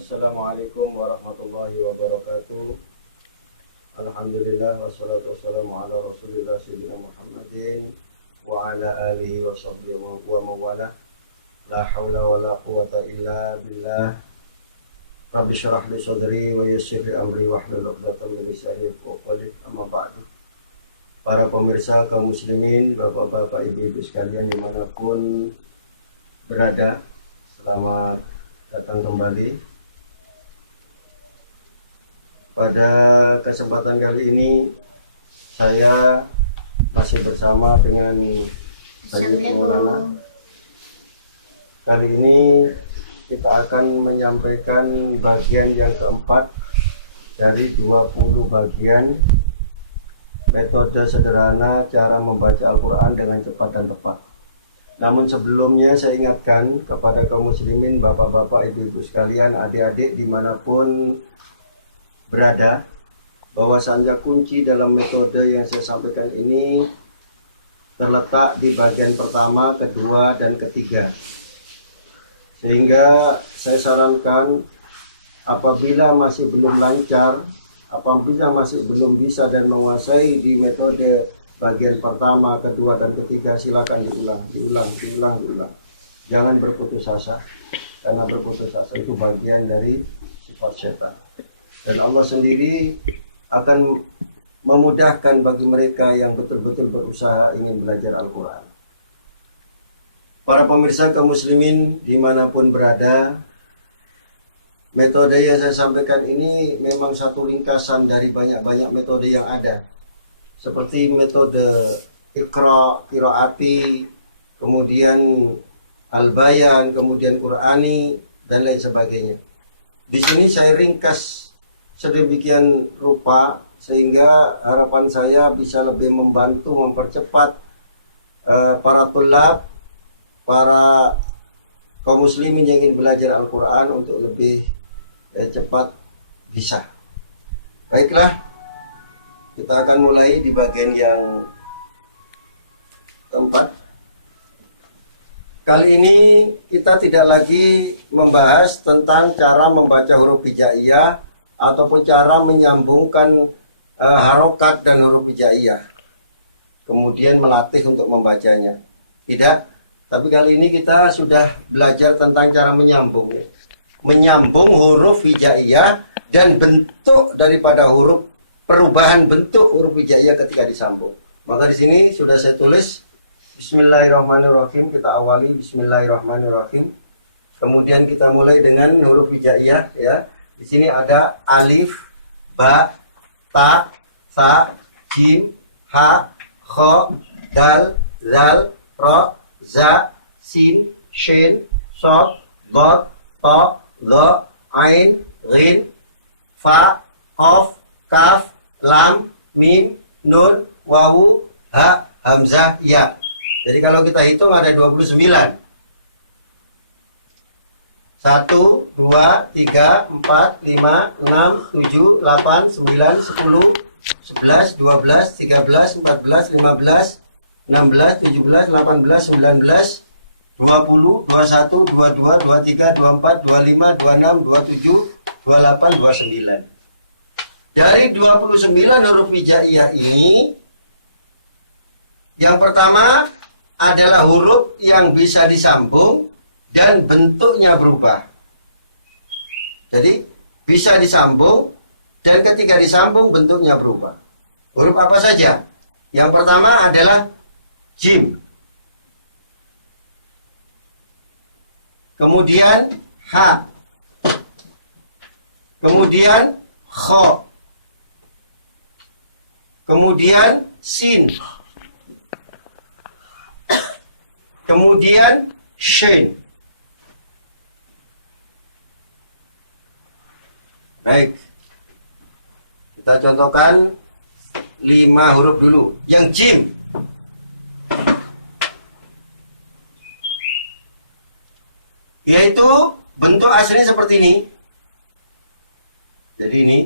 Assalamualaikum warahmatullahi wabarakatuh. Alhamdulillah wassalatu wassalamu ala Rasulillah sayyidina Muhammadin wa ala alihi wa sahbihi wa mawala. La haula wa la quwata illa billah. Rabbi syrah li sadri wa yassir li amri wahlul 'uqdatam min lisani yafqahu qawli. Amma ba'du. Para pemirsa kaum muslimin, bapak-bapak, ibu-ibu sekalian dimanapun berada, selamat datang kembali. Pada kesempatan kali ini saya masih bersama dengan Sayyid Maulana. Kali ini kita akan menyampaikan bagian yang keempat dari 20 bagian metode sederhana cara membaca Al-Quran dengan cepat dan tepat. Namun sebelumnya saya ingatkan kepada kaum muslimin, bapak-bapak, ibu-ibu sekalian, adik-adik dimanapun berada, bahwasanya kunci dalam metode yang saya sampaikan ini terletak di bagian pertama, kedua, dan ketiga. Sehingga saya sarankan apabila masih belum lancar, apabila masih belum bisa dan menguasai di metode bagian pertama, kedua, dan ketiga, silakan diulang. Jangan berputus asa, karena berputus asa itu bagian dari sifat setan. Dan Allah sendiri akan memudahkan bagi mereka yang betul-betul berusaha ingin belajar Al-Quran. Para pemirsa kaum muslimin dimanapun berada, metode yang saya sampaikan ini memang satu ringkasan dari banyak-banyak metode yang ada. Seperti metode Iqra, Qiraati, kemudian Al-Bayan, kemudian Qur'ani, dan lain sebagainya. Di sini saya ringkas sedemikian rupa sehingga harapan saya bisa lebih membantu mempercepat para tulab, para kaum muslimin yang ingin belajar Al-Quran untuk lebih cepat bisa. Baiklah, kita akan mulai di bagian yang keempat. Kali ini kita tidak lagi membahas tentang cara membaca huruf hijaiyah ataupun cara menyambungkan harokat dan huruf hijaiyah, kemudian melatih untuk membacanya. Tidak, tapi kali ini kita sudah belajar tentang cara menyambung huruf hijaiyah dan bentuk daripada huruf, perubahan bentuk huruf hijaiyah ketika disambung. Maka di sini sudah saya tulis Bismillahirrahmanirrahim. Kita awali Bismillahirrahmanirrahim. Kemudian kita mulai dengan huruf hijaiyah, ya. Di sini ada alif, ba, ta, sa, jim, ha, kho, dal, zal, ro, za, sin, shin, sod, dot, to, dho, ain, ghin, fa, qaf, kaf, lam, mim, nun, wawu, ha, hamzah, ya. Jadi kalau kita hitung ada 29. 1, 2, 3, 4, 5, 6, 7, 8, 9, 10, 11, 12, 13, 14, 15, 16, 17, 18, 19, 20, 21, 22, 23, 24, 25, 26, 27, 28, 29. Dari 29 huruf hijaiyah ini, yang pertama adalah huruf yang bisa disambung dan bentuknya berubah. Jadi bisa disambung dan ketika disambung bentuknya berubah. Huruf apa saja? Yang pertama adalah jim. Kemudian ha. Kemudian kho. Kemudian sin. Kemudian shin. Baik, kita contohkan 5 huruf dulu. Yang jim, yaitu bentuk aslinya seperti ini. Jadi ini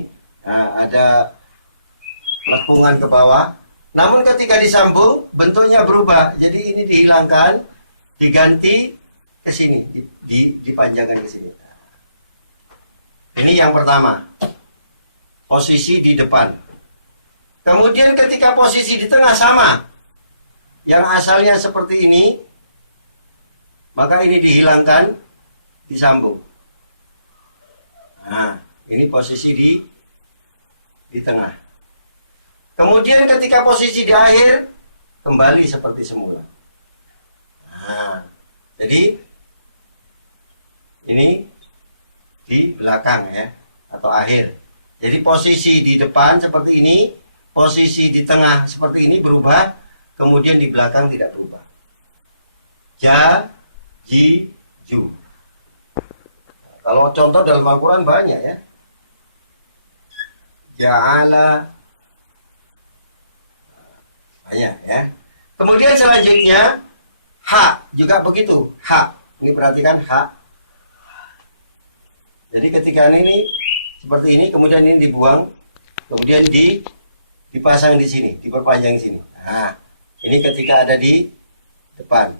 ada lepungan ke bawah. Namun ketika disambung bentuknya berubah. Jadi ini dihilangkan, diganti ke sini, dipanjangkan ke sini. Ini yang pertama, posisi di depan. Kemudian ketika posisi di tengah sama, yang asalnya seperti ini, maka ini dihilangkan, disambung. Nah, ini posisi di tengah. Kemudian ketika posisi di akhir, kembali seperti semula. Nah, jadi ini di belakang ya, atau akhir. Jadi posisi di depan seperti ini, posisi di tengah seperti ini berubah, kemudian di belakang tidak berubah. Ja, ji, ju. Kalau contoh dalam Al-Quran banyak ya. Ja'ala, banyak ya. Kemudian selanjutnya ha juga begitu. Ha, ini perhatikan ha. Jadi ketika ini seperti ini, kemudian ini dibuang, kemudian dipasang di sini, diperpanjang di sini. Nah, ini ketika ada di depan.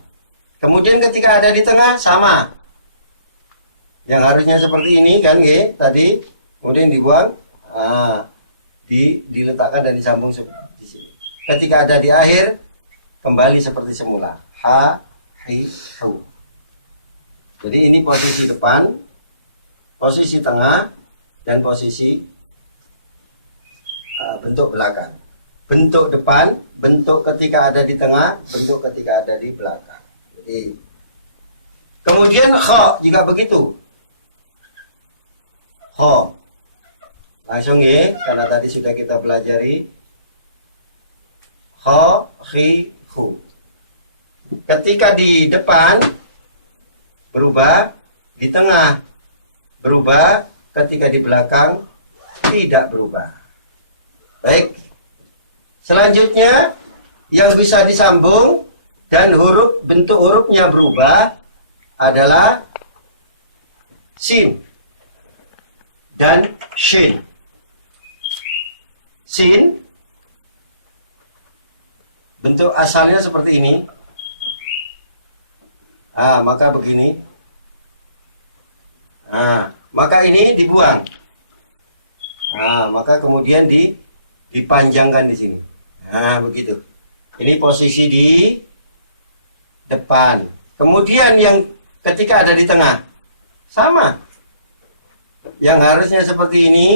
Kemudian ketika ada di tengah sama. Yang harusnya seperti ini kan, tadi, kemudian dibuang, diletakkan dan disambung di sini. Ketika ada di akhir, kembali seperti semula. Ha, hi, hu. Jadi ini posisi depan, posisi tengah, dan posisi bentuk belakang. Bentuk depan, bentuk ketika ada di tengah, bentuk ketika ada di belakang. Jadi, kemudian kha juga begitu. Kha. Langsung ya, karena tadi sudah kita pelajari. Kha, khi, hu. Ketika di depan berubah, di tengah berubah, ketika di belakang tidak berubah. Baik. Selanjutnya yang bisa disambung dan bentuk hurufnya berubah adalah sin dan shin. Sin bentuk asalnya seperti ini. Maka begini. Maka ini dibuang. Maka kemudian dipanjangkan di sini. Begitu. Ini posisi di depan. Kemudian yang ketika ada di tengah sama. Yang harusnya seperti ini,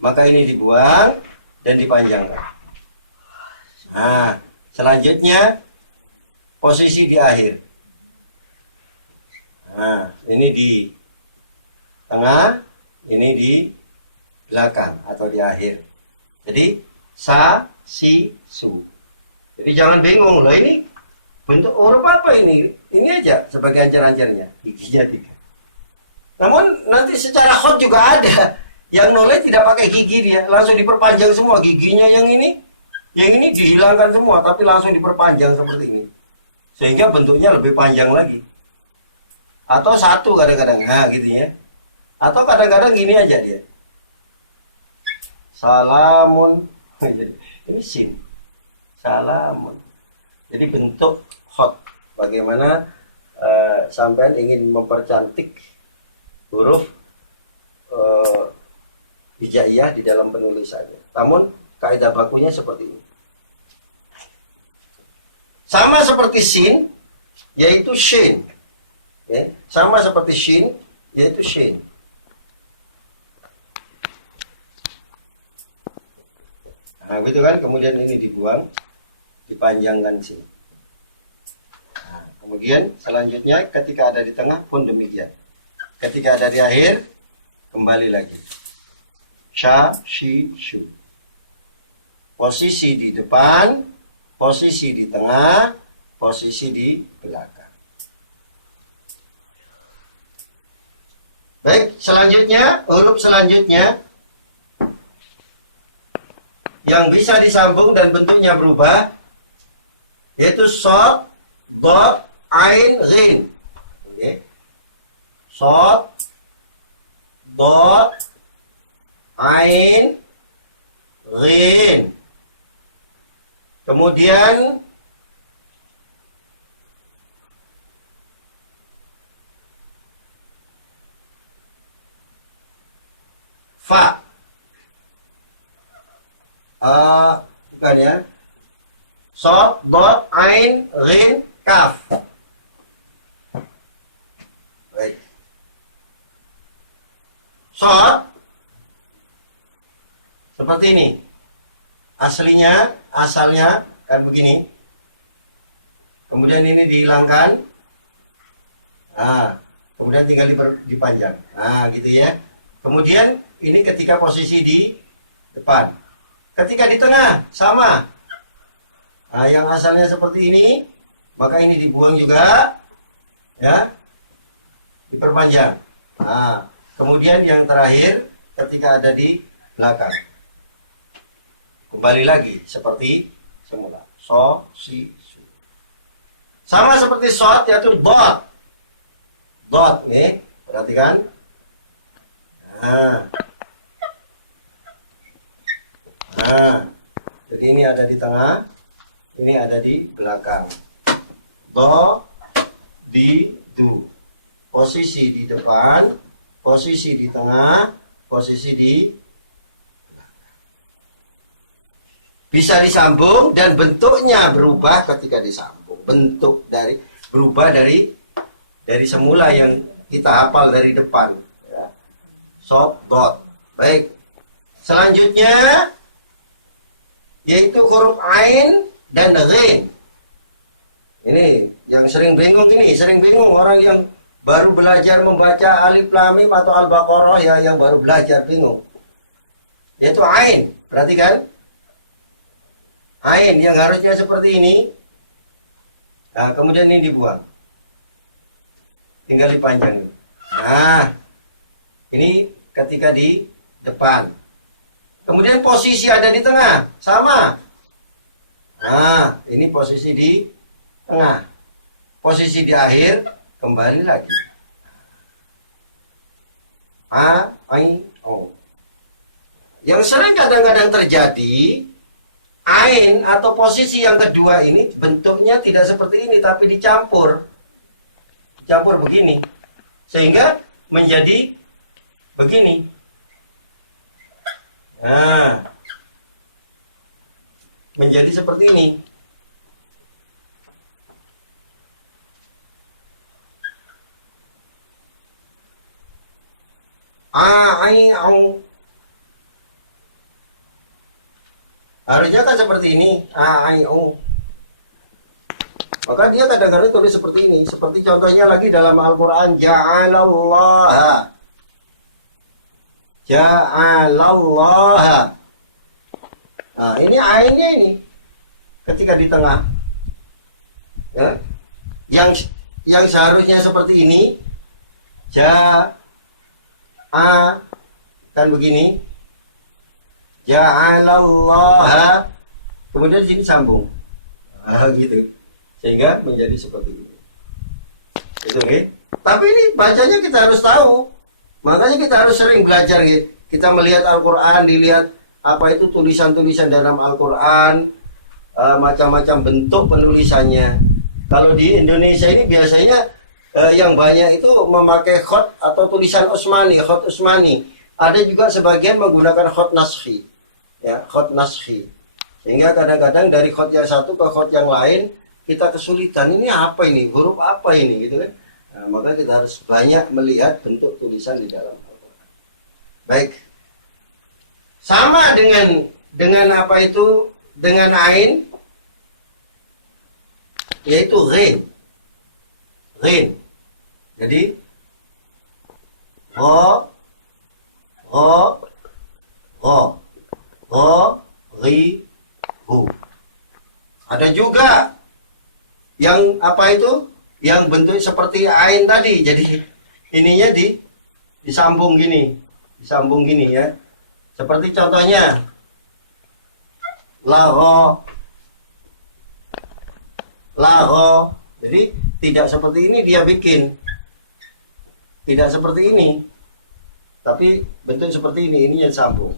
maka ini dibuang dan dipanjangkan. Selanjutnya posisi di akhir. Ini di tengah, ini di belakang atau di akhir. Jadi sa, si, su. Jadi jangan bingung loh, ini bentuk huruf apa ini? Ini aja sebagai ancar-ancarnya, giginya 3. Namun nanti secara khot juga ada. Yang noleh tidak pakai gigi dia, langsung diperpanjang semua giginya yang ini dihilangkan semua, tapi langsung diperpanjang seperti ini. Sehingga bentuknya lebih panjang lagi. Atau satu kadang-kadang, gitu ya. Atau kadang-kadang gini aja dia. Salamun. Ini sin. Salamun. Jadi bentuk khot. Bagaimana sampean ingin mempercantik huruf hijaiyah di dalam penulisannya. Namun kaidah bakunya seperti ini. Sama seperti sin, yaitu shin. Ya, sama seperti shin, yaitu shin. Gitu kan, kemudian ini dibuang, dipanjangkan sini. Kemudian selanjutnya ketika ada di tengah pun demikian. Ketika ada di akhir, kembali lagi. Sha, shi, shu. Posisi di depan, posisi di tengah, posisi di belakang. Baik, selanjutnya, huruf selanjutnya yang bisa disambung dan bentuknya berubah yaitu shad, dad, ain, ghin. Shad, dad, ain, ghin. Kemudian fa. Bukan ya. Sod, dot, ain, rin, kaf. Baik. Sod seperti ini. Asalnya kan begini. Kemudian ini dihilangkan. Nah, kemudian tinggal dipanjang. Nah, gitu ya. Kemudian ini ketika posisi di depan. Ketika di tengah, sama. Nah, yang asalnya seperti ini, maka ini dibuang juga. Ya. Diperpanjang. Nah, kemudian yang terakhir ketika ada di belakang. Kembali lagi seperti semula. So, si, su. Sama seperti short yaitu dot. Dot nih, perhatikan. Nah, jadi ini ada di tengah, ini ada di belakang. Do, di, du. Posisi di depan, posisi di tengah, posisi di bisa disambung dan bentuknya berubah ketika disambung. Bentuk berubah dari semula yang kita hafal dari depan. Ya. Short, dot. Baik. Selanjutnya yaitu huruf ain dan ghin. Ini yang sering bingung orang yang baru belajar membaca alif lam mim atau al-baqarah ya, yang baru belajar bingung. Yaitu ain. Perhatikan. Ain yang harusnya seperti ini. Nah, kemudian ini dibuang. Tinggal dipanjang. Nah, ini ketika di depan. Kemudian posisi ada di tengah, sama. Nah, ini posisi di tengah. Posisi di akhir, kembali lagi. A, I, O. Yang sering kadang-kadang terjadi, ain atau posisi yang kedua ini bentuknya tidak seperti ini, tapi dicampur. Dicampur begini. Sehingga menjadi begini. Nah, menjadi seperti ini. A-I-au. Harusnya kan seperti ini. A-I-au. Maka dia kadang-kadang tulis seperti ini. Seperti contohnya lagi dalam Al-Quran. Ja'alallaha. Ja'alallaha. Nah, ini ainnya ini. Ketika di tengah. Ya. Yang seharusnya seperti ini. Ja'a. Kan begini. Ja'alallaha. Kemudian di sini sambung. Gitu. Sehingga menjadi seperti ini. Itu nih. Tapi ini bacanya kita harus tahu. Makanya kita harus sering belajar gitu. Kita melihat Al-Quran, dilihat apa itu tulisan-tulisan dalam Al-Quran, macam-macam bentuk penulisannya. Kalau di Indonesia ini biasanya yang banyak itu memakai khot atau tulisan Utsmani, khot Utsmani. Ada juga sebagian menggunakan khot naskhi, ya, khot naskhi. Sehingga kadang-kadang dari khot yang satu ke khot yang lain kita kesulitan. Ini apa ini? Huruf apa ini? Gitu kan? Nah, maka kita harus banyak melihat bentuk tulisan di dalam Al-Quran. Baik. Sama dengan apa itu? Dengan ain, yaitu ghin. Ghin. Jadi gho, ri, hu. Ada juga yang apa itu? Yang bentuk seperti ain tadi. Jadi ininya disambung gini. Disambung gini ya. Seperti contohnya laho. Jadi tidak seperti ini dia bikin. Tidak seperti ini. Tapi bentuk seperti ini yang sambung.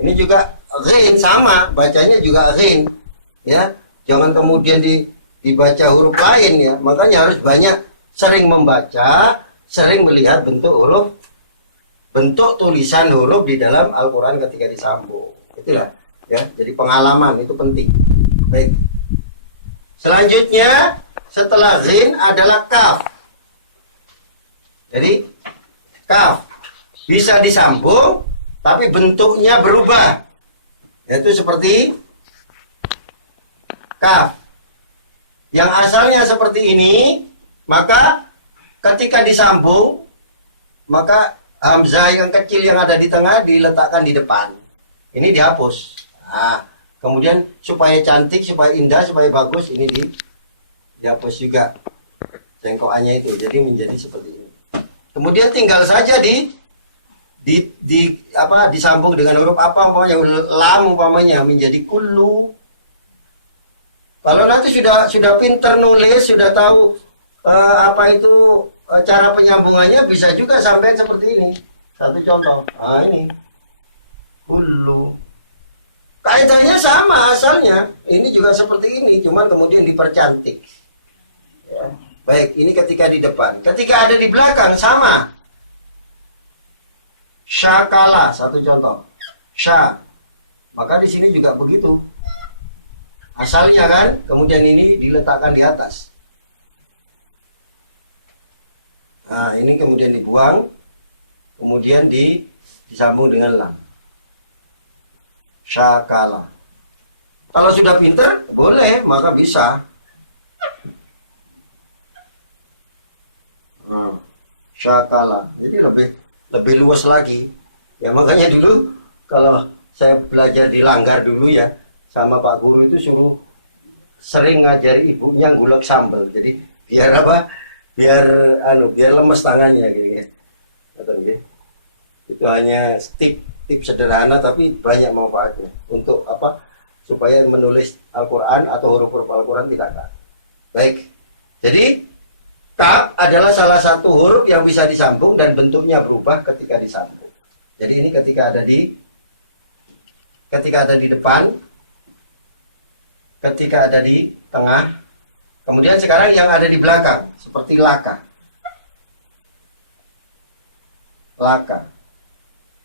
Ini juga ghin sama, bacanya juga ghin. Ya, jangan kemudian dibaca huruf lain ya. Makanya harus banyak sering membaca, sering melihat bentuk huruf bentuk tulisan huruf di dalam Al-Quran ketika disambung. Itulah ya. Jadi pengalaman itu penting. Baik. Selanjutnya setelah ghin adalah kaf. Jadi kaf bisa disambung tapi bentuknya berubah. Yaitu seperti kaf. Yang asalnya seperti ini, maka ketika disambung, maka hamzah yang kecil yang ada di tengah diletakkan di depan. Ini dihapus. Nah, kemudian supaya cantik, supaya indah, supaya bagus, ini dihapus juga cengkokannya itu. Jadi menjadi seperti ini. Kemudian tinggal saja disambung dengan huruf apa umpamanya, lam umpamanya menjadi kullu. Kalau nanti sudah pinter nulis, sudah tahu apa itu cara penyambungannya, bisa juga sampai seperti ini. Satu contoh. Nah, ini kullu. Kaidahnya sama asalnya. Ini juga seperti ini, cuman kemudian dipercantik. Ya. Baik, ini ketika di depan. Ketika ada di belakang, sama. Syakala, satu contoh. Sya. Maka di sini juga begitu. Asalnya kan, kemudian ini diletakkan di atas. Nah, ini kemudian dibuang. Kemudian disambung dengan lam. Syakala. Kalau sudah pinter, boleh, maka bisa. Syakala. Jadi lebih luas lagi. Ya makanya dulu kalau saya belajar di Langgar dulu ya, sama Pak Guru itu suruh sering ngajari ibunya ngulek sambal. Jadi biar apa? Biar lemes tangannya gitu. Itu hanya tip sederhana tapi banyak manfaatnya. Untuk apa? Supaya menulis Al-Qur'an atau huruf-huruf Al-Qur'an tidak kalah. Baik. Jadi kaf adalah salah satu huruf yang bisa disambung dan bentuknya berubah ketika disambung. Jadi ini ketika ada di depan, ketika ada di tengah, kemudian sekarang yang ada di belakang seperti laka. Laka.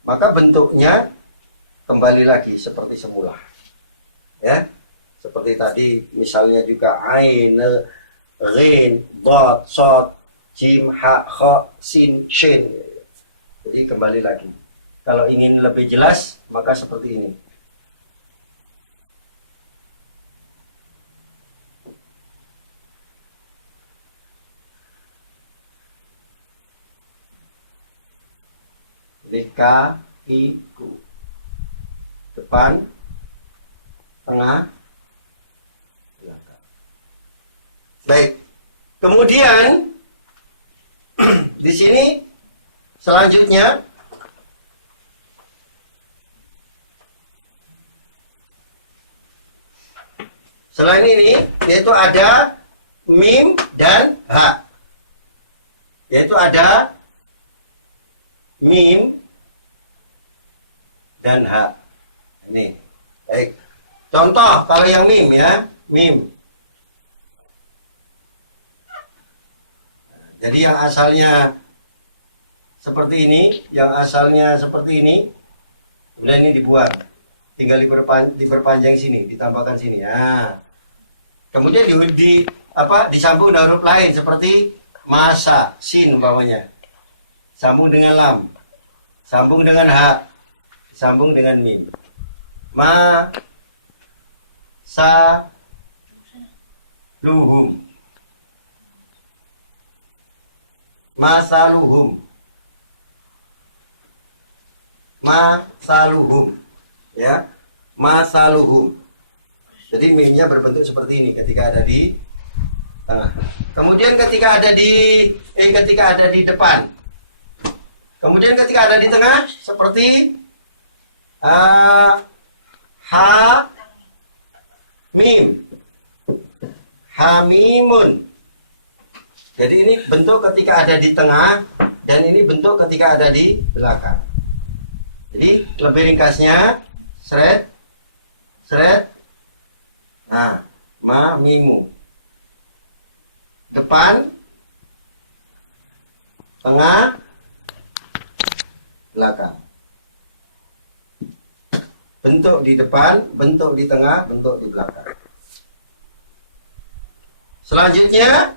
Maka bentuknya kembali lagi seperti semula. Ya. Seperti tadi misalnya juga ain, ghin, dot, sod, jim, ha, kha, sin, shin. Jadi kembali lagi. Kalau ingin lebih jelas, maka seperti ini. Jadi ka, i, ku. Depan, tengah, belakang. Baik. Kemudian di sini selanjutnya selain ini yaitu ada mim dan ha. Yaitu ada mim dan ha. Ini. Baik. Contoh kalau yang mim ya, mim. Jadi yang asalnya seperti ini, kemudian ini dibuang, tinggal diperpanjang sini, ditambahkan sini. Nah, kemudian disambung dengan huruf lain seperti masa, sin umpamanya, sambung dengan lam, sambung dengan ha, sambung dengan mim. Ma, sa, luhum. Masaluhum. Ya, masaluhum. Jadi mimnya berbentuk seperti ini ketika ada di tengah. Kemudian ketika ada di depan. Kemudian ketika ada di tengah seperti ha, mim, hamimun. Jadi ini bentuk ketika ada di tengah dan ini bentuk ketika ada di belakang. Jadi lebih ringkasnya seret. Nah, ma mimu. Depan, tengah, belakang. belakang. Bentuk di depan, bentuk di tengah, bentuk di belakang. Selanjutnya